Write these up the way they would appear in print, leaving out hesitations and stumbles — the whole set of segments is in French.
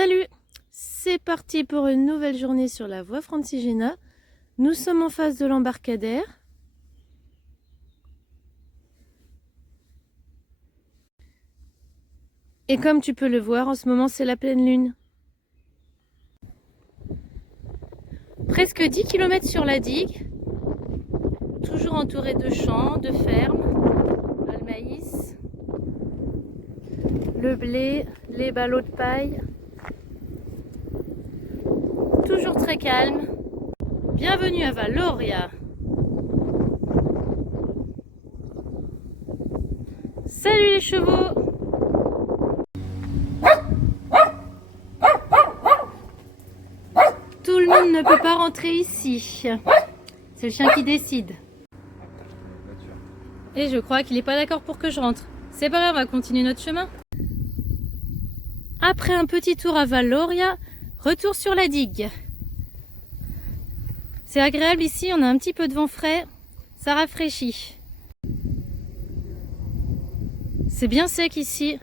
Salut! C'est parti pour une nouvelle journée sur la voie Francigena. Nous sommes en face de l'embarcadère. Et comme tu peux le voir, en ce moment c'est la pleine lune. Presque 10 km sur la digue, toujours entouré de champs, de fermes, le maïs, le blé, les ballots de paille. Toujours très calme. Bienvenue à Valoria. Salut les chevaux! Tout le monde ne peut pas rentrer ici. C'est le chien qui décide. Et je crois qu'il n'est pas d'accord pour que je rentre. C'est pas grave, on va continuer notre chemin. Après un petit tour à Valoria, retour sur la digue. C'est agréable ici, on a un petit peu de vent frais, ça rafraîchit. C'est bien sec ici.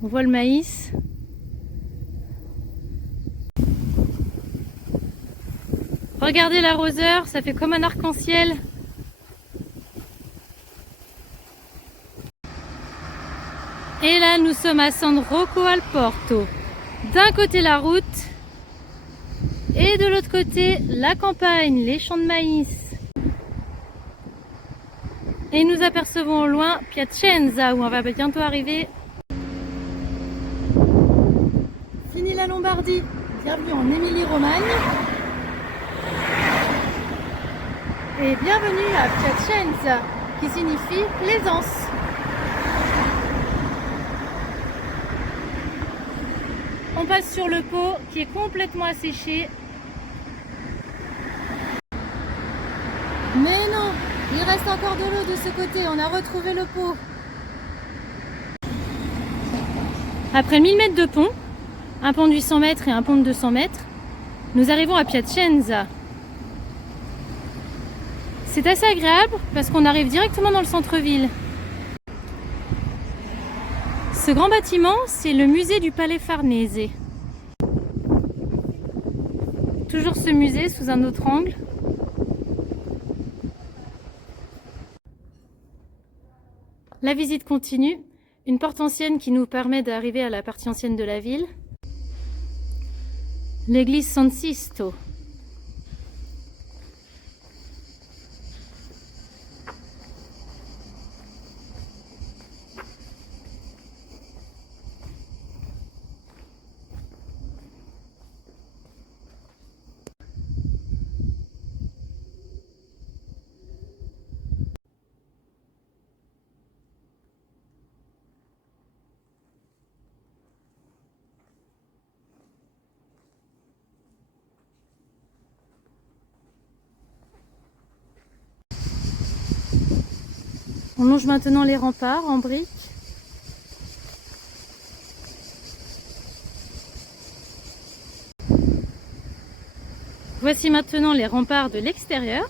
On voit le maïs. Regardez l'arroseur, ça fait comme un arc-en-ciel. Et là, nous sommes à San Rocco al Porto. D'un côté la route et de l'autre côté la campagne, les champs de maïs. Et nous apercevons au loin Piacenza où on va bientôt arriver. Fini la Lombardie, bienvenue en Émilie-Romagne. Et bienvenue à Piacenza qui signifie plaisance. On passe sur le pot qui est complètement asséché. Mais non, il reste encore de l'eau de ce côté, on a retrouvé le pot. Après 1000 mètres de pont, un pont de 800 mètres et un pont de 200 mètres, nous arrivons à Piacenza. C'est assez agréable parce qu'on arrive directement dans le centre-ville. Ce grand bâtiment, c'est le musée du Palais Farnese. Toujours ce musée sous un autre angle. La visite continue. Une porte ancienne qui nous permet d'arriver à la partie ancienne de la ville. L'église San Sisto. On longe maintenant les remparts en briques. Voici maintenant les remparts de l'extérieur.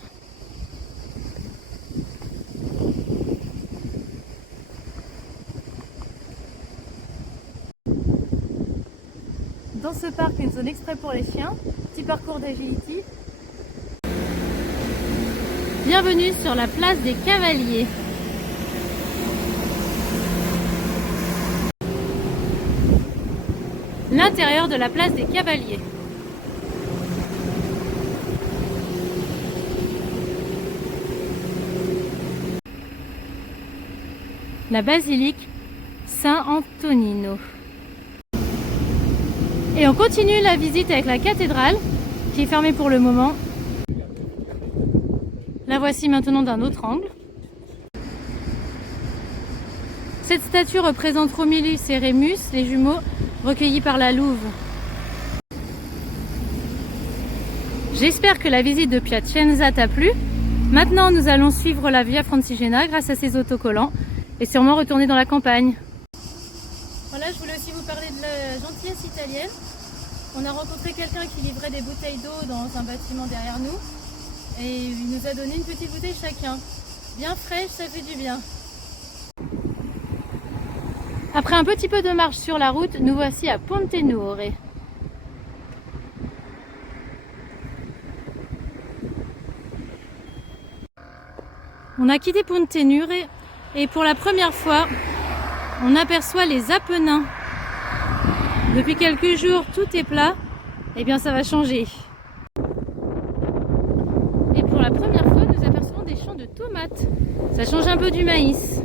Dans ce parc, une zone exprès pour les chiens, petit parcours d'agility. Bienvenue sur la place des Cavaliers. L'intérieur de la place des Cavaliers. La basilique Saint-Antonino. Et on continue la visite avec la cathédrale qui est fermée pour le moment. La voici maintenant d'un autre angle. Cette statue représente Romulus et Rémus, les jumeaux, recueillis par la Louve. J'espère que la visite de Piacenza t'a plu. Maintenant, nous allons suivre la Via Francigena grâce à ses autocollants et sûrement retourner dans la campagne. Voilà, je voulais aussi vous parler de la gentillesse italienne. On a rencontré quelqu'un qui livrait des bouteilles d'eau dans un bâtiment derrière nous et il nous a donné une petite bouteille chacun. Bien fraîche, ça fait du bien. Après un petit peu de marche sur la route, nous voici à Pontenure. On a quitté Pontenure et pour la première fois, on aperçoit les Apennins. Depuis quelques jours, tout est plat. Eh bien, ça va changer. Et pour la première fois, nous apercevons des champs de tomates. Ça change un peu du maïs.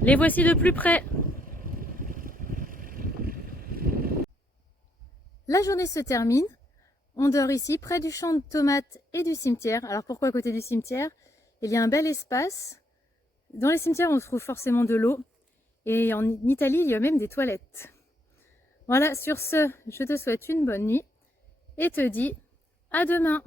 Les voici de plus près. La journée se termine. On dort ici, près du champ de tomates et du cimetière. Alors pourquoi à côté du cimetière? Il y a un bel espace. Dans les cimetières, on trouve forcément de l'eau. Et en Italie, il y a même des toilettes. Voilà, sur ce, je te souhaite une bonne nuit et te dis à demain.